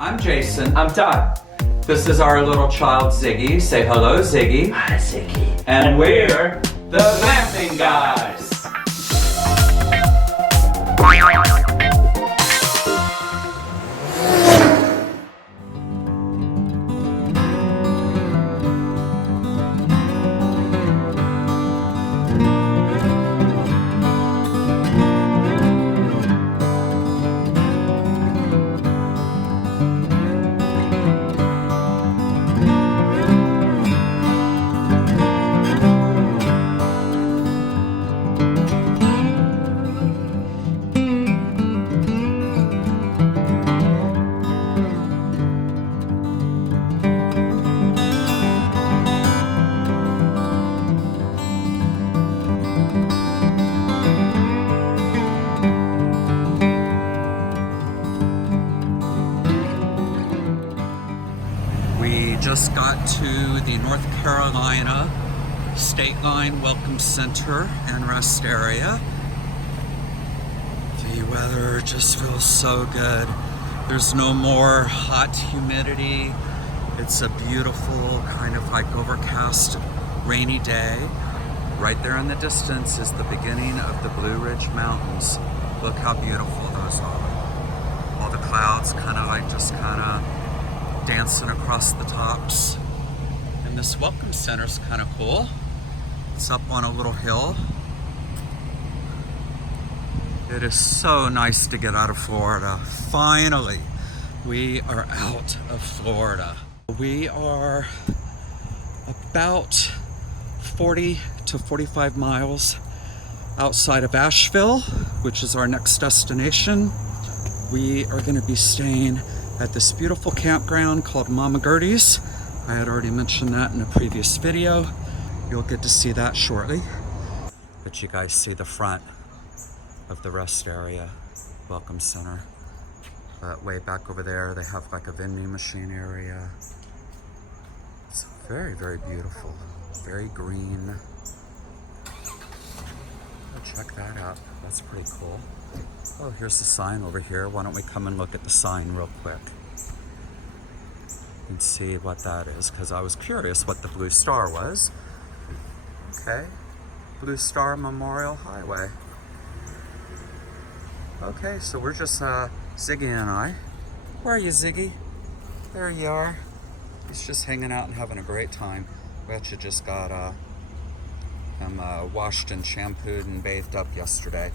I'm Jason. I'm Todd. This is our little child Ziggy. Say hello, Ziggy. Hi, Ziggy. And we're the Glamping Guys. We just got to the North Carolina State Line Welcome Center and Rest Area. The weather just feels so good. There's no more hot humidity. It's a beautiful kind of like overcast rainy day. Right there in the distance is the beginning of the Blue Ridge Mountains. Look how beautiful those are. All the clouds kind of dancing across the tops. And this welcome center's kind of cool. It's up on a little hill. It is so nice to get out of Florida. Finally, we are out of Florida. We are about 40 to 45 miles outside of Asheville, which is our next destination. We are going to be staying at this beautiful campground called Mama Gertie's. I had already mentioned that in a previous video. You'll get to see that shortly. But you guys see the front of the rest area, welcome center. But way back over there, they have like a vending machine area. It's very, very beautiful, very green. Oh, check that out, that's pretty cool. Oh, here's the sign over here. Why don't we come and look at the sign real quick and see what that is, because I was curious what the blue star was. Okay, Blue Star Memorial Highway. Okay, so we're just Ziggy and I. Where are you, Ziggy? There you are. He's just hanging out and having a great time. We actually just got washed and shampooed and bathed up yesterday.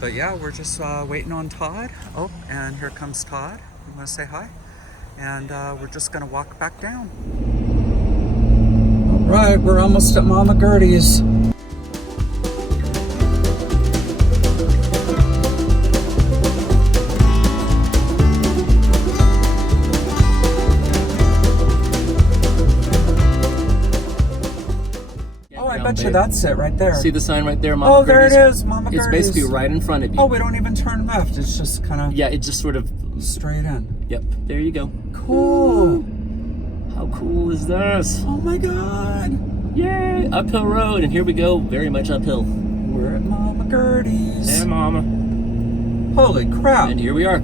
But yeah, we're just waiting on Todd. Oh, and here comes Todd. You want to say hi? And we're just going to walk back down. All right, we're almost at Mama Gertie's. I bet you that's it right there. See the sign right there, Mama Oh, Gertie's? there it is, Mama Gertie's. It's basically right in front of you. Oh, we don't even turn left. It's just kind of... Yeah, it just sort of... straight in. Yep, there you go. Cool. How cool is this? Oh my God. Yay! Uphill road, and here we go, very much uphill. We're at Mama Gertie's. Hey, Mama. Holy crap. And here we are.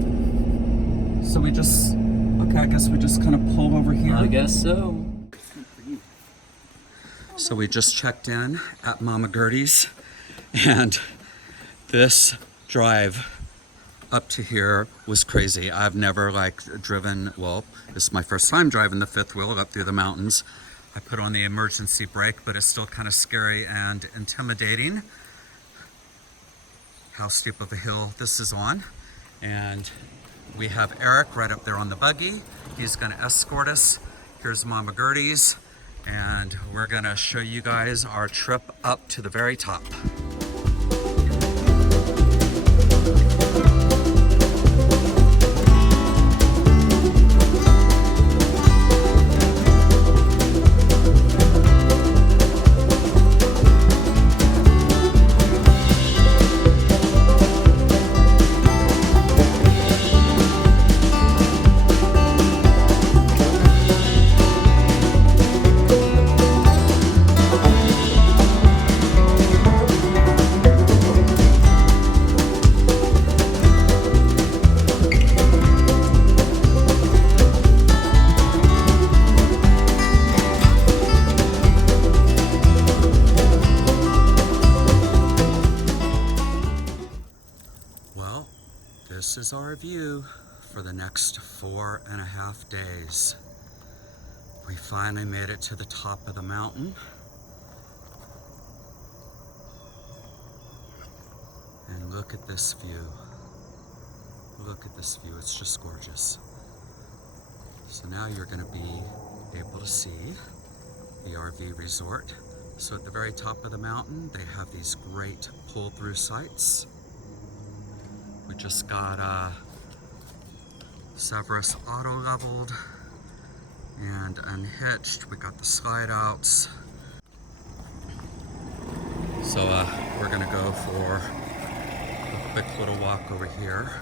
So we just... Okay, I guess we just kind of pulled over here. I guess so. So we just checked in at Mama Gertie's, and this drive up to here was crazy. I've never driven, well, this is my first time driving the fifth wheel up through the mountains. I put on the emergency brake, but it's still kind of scary and intimidating how steep of a hill this is on. And we have Eric right up there on the buggy. He's gonna escort us. Here's Mama Gertie's. And we're gonna show you guys our trip up to the very top. our view for the next 4.5 days. We finally made it to the top of the mountain. And look at this view. Look at this view, it's just gorgeous. So now you're gonna be able to see the RV resort. So at the very top of the mountain, they have these great pull-through sites. We just got Severus auto-leveled and unhitched. We got the slide outs. So we're gonna go for a quick little walk over here.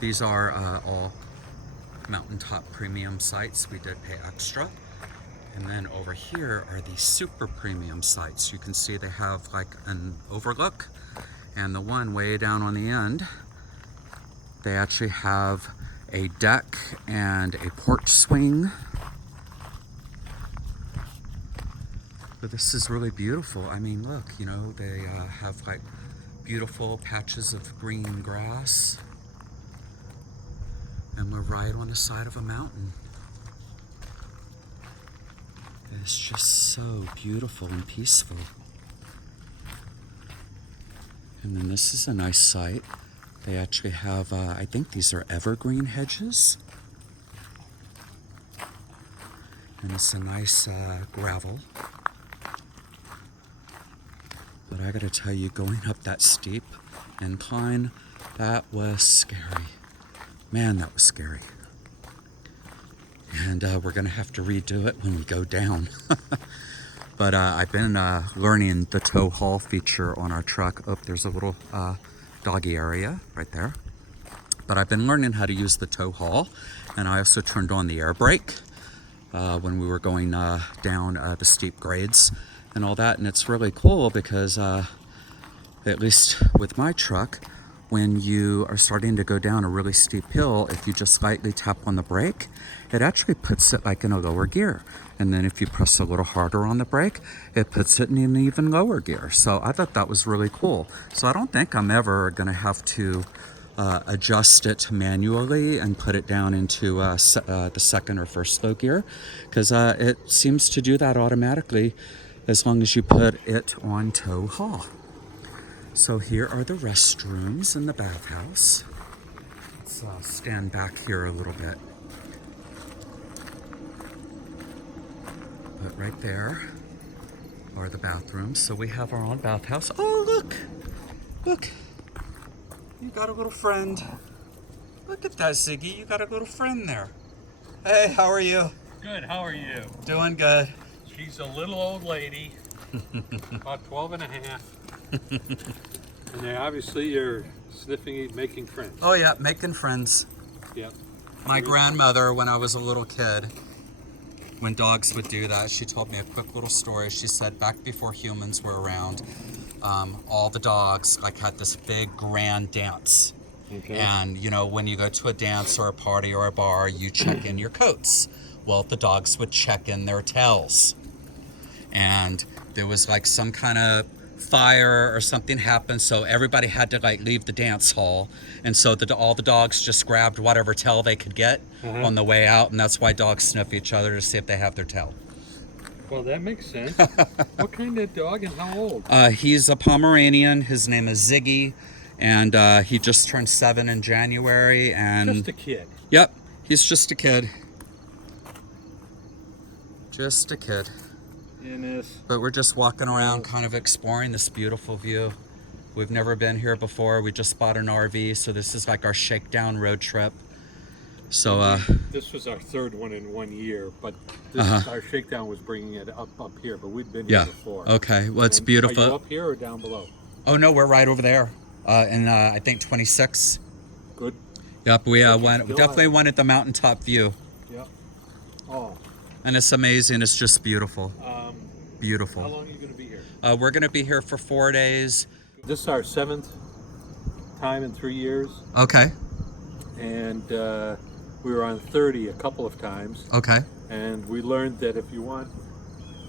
These are all mountaintop premium sites. We did pay extra. And then over here are these super premium sites. You can see they have like an overlook, and the one way down on the end, they actually have a deck and a porch swing. But this is really beautiful. I mean, look, you know, they have like beautiful patches of green grass. And we're right on the side of a mountain. It's just so beautiful and peaceful. And then this is a nice site. They actually have, I think these are evergreen hedges. And it's a nice gravel. But I gotta tell you, going up that steep incline, that was scary. Man, that was scary. And we're gonna have to redo it when we go down. But I've been learning the tow haul feature on our truck. Oh, there's a little doggy area right there. But I've been learning how to use the tow haul. And I also turned on the air brake when we were going down the steep grades and all that. And it's really cool because at least with my truck, when you are starting to go down a really steep hill, if you just lightly tap on the brake, it actually puts it like in a lower gear. And then if you press a little harder on the brake, it puts it in an even lower gear. So I thought that was really cool. So I don't think I'm ever gonna have to adjust it manually and put it down into the second or first low gear, because it seems to do that automatically as long as you put it on tow haul. So here are the restrooms in the bathhouse. Let's stand back here a little bit. But right there are the bathrooms. So we have our own bathhouse. Oh, look! Look! You got a little friend. Look at that, Ziggy. You got a little friend there. Hey, how are you? Good, how are you? Doing good. She's a little old lady, about 12 and a half. And they obviously are sniffing, making friends. Oh yeah, making friends. Yep. My grandmother, when I was a little kid, when dogs would do that, she told me a quick little story. She said back before humans were around, all the dogs like had this big grand dance. Okay. And you know, when you go to a dance or a party or a bar, you check in your coats. Well, the dogs would check in their tails. And there was like some kind of fire or something happened, so everybody had to like leave the dance hall, and so all the dogs just grabbed whatever tail they could get on the way out, and that's why dogs sniff each other to see if they have their tail. Well, that makes sense. What kind of dog and how old? He's a Pomeranian. His name is Ziggy, and he just turned 7 in January. And Just a kid. Yep, he's just a kid. Just a kid. But we're just walking around kind of exploring this beautiful view. We've never been here before. We just bought an RV, so this is like our shakedown road trip. So this was our third one in 1 year, but this, our shakedown was bringing it up here, but we'd been here before. Okay, well, it's beautiful. Are you up here or down below? Oh no, we're right over there, in I think 26. Good. Yep, we definitely wanted the mountaintop view. Yep. Oh. And it's amazing. It's just beautiful. Beautiful. How long are you going to be here? We're going to be here for 4 days. This is our 7th time in 3 years. Okay. And we were on 30 a couple of times. Okay. And we learned that if you want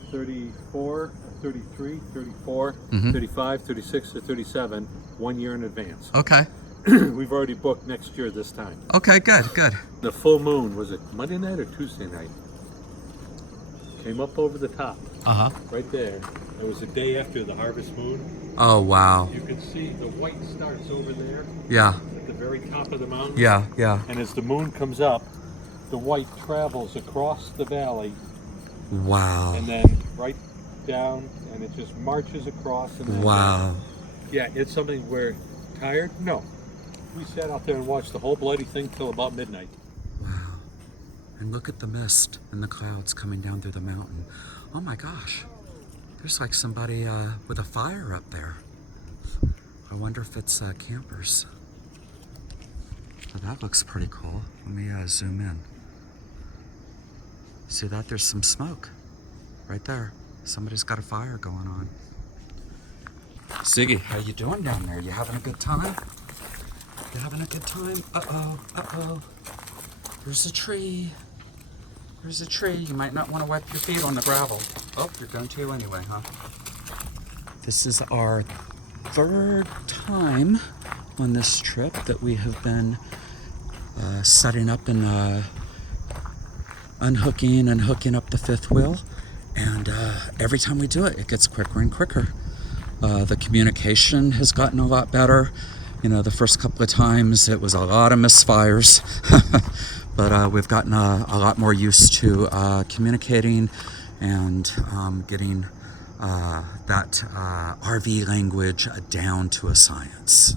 34, 33, 34, 35, 36, or 37, 1 year in advance. Okay. we've already booked next year this time. Okay, good, good. The full moon, was it Monday night or Tuesday night? Came up over the top, Uh-huh. right there. It was the day after the harvest moon. Oh, wow. You can see the white starts over there Yeah, at the very top of the mountain. yeah, yeah. And as the moon comes up, the white travels across the valley Wow. and then right down, and it just marches across. And then Wow. down. Yeah, it's something we're tired. No, we sat out there and watched the whole bloody thing till about midnight. Wow. And look at the mist and the clouds coming down through the mountain. Oh my gosh. There's like somebody with a fire up there. I wonder if it's campers. Oh, that looks pretty cool. Let me zoom in. See that? There's some smoke right there. Somebody's got a fire going on. Ziggy, how you doing down there? You having a good time? You having a good time? Uh-oh, uh-oh. There's a tree. There's a tree. You might not want to wipe your feet on the gravel. Oh, you're going to anyway, huh? This is our third time on this trip that we have been setting up and unhooking and hooking up the fifth wheel. And every time we do it, it gets quicker and quicker. The communication has gotten a lot better. You know, the first couple of times it was a lot of misfires. But we've gotten a lot more used to communicating and getting that RV language down to a science.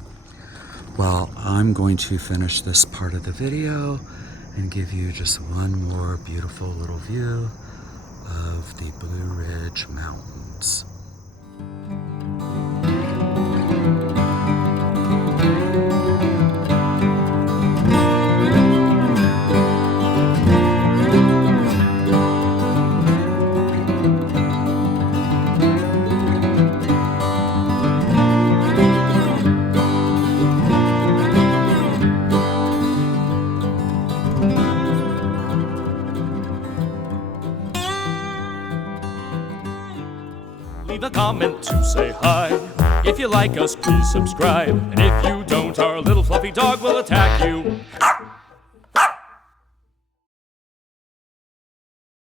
Well, I'm going to finish this part of the video and give you just one more beautiful little view of the Blue Ridge Mountains. Leave a comment to say hi. If you like us, please subscribe. And if you don't, our little fluffy dog will attack you.